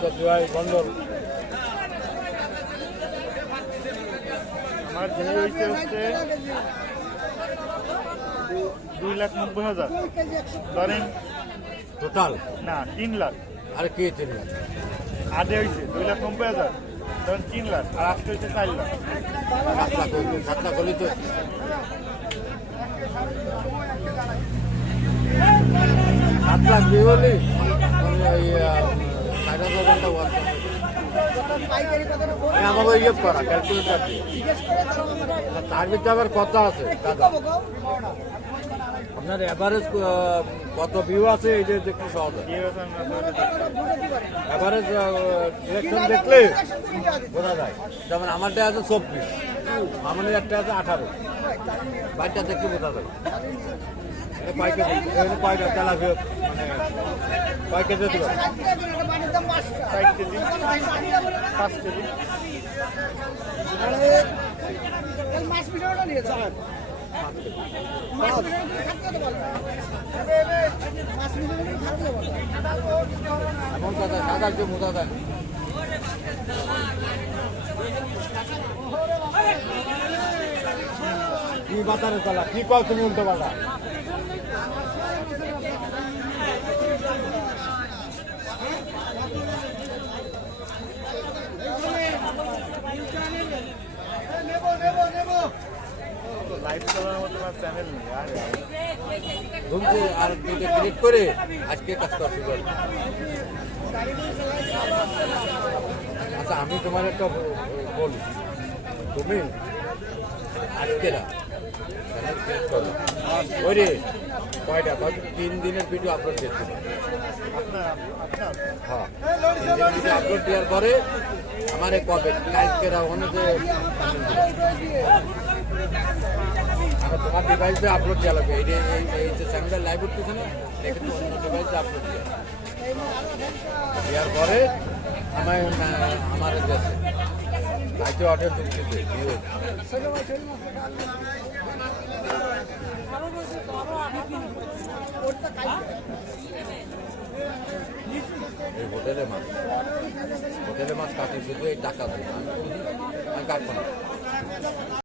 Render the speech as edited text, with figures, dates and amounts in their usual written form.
জয় মন্ডল। আমার জমি হয়েছে হচ্ছে 2,90,000 ধরেন টোটাল না 3 লাখ। আরে কে 3 লাখ? আদে হয়েছে 2,90,000 ধরেন 3 লাখ আর আজকে হয়েছে 4 লাখ। 7 লাখ হলেই তো 7 লাখ দিয়ে হলে আমাকে ইয়ে করা ক্যালকুলেটার দিয়ে। তার ভিতরে আবার কথা আছে দাদা, আপনার অ্যাভারেজ কত ভিউ আছে এই যে দেখতে সহজ হয়। অ্যাভারেজ ডিরেকশন দেখলে বোঝা যায়। যেমন আমারটা আছে 24, মামনের একটা আছে 18, বাইকটা দেখতে বোঝা যায়। কয়টা তেলা মানে কয় কেজি দিল? 4 কেজি 5 কেজি। এমন কথা সাদা যে মোটা দেয় কি বাতারে চলা কি কল তুমি উল্টো পাল্টা। লাইভ করার মতো চ্যানেল নেই আর ঘুমছে আর ক্লিক করে আজকে কাজ করা শুরু করবো। আচ্ছা আমি তোমার একটা বলি, তুমি আজকে না চ্যানেল ক্রিয়েট করো ওই রে কয়টা 3 দিনের ভিডিও আপলোড করতে। হ্যাঁ 3 দিনের ভিডিও আপলোড দেওয়ার পরে আমার কবে কালকে ওখানে যে তোমার ডিভাইসে আপলোড দেওয়া লাগবে। এই যে চ্যানেলটা লাইভ উঠতেছে না, এটা কিন্তু অন্য ডিভাইসে আপলোড দেওয়ার পরে আমার দেশে লাইটে অডিও ঢুকতেছে এই হোটেলে মাছ কাটি শুধু এই টাকা দেয়, আমি কাটবো না।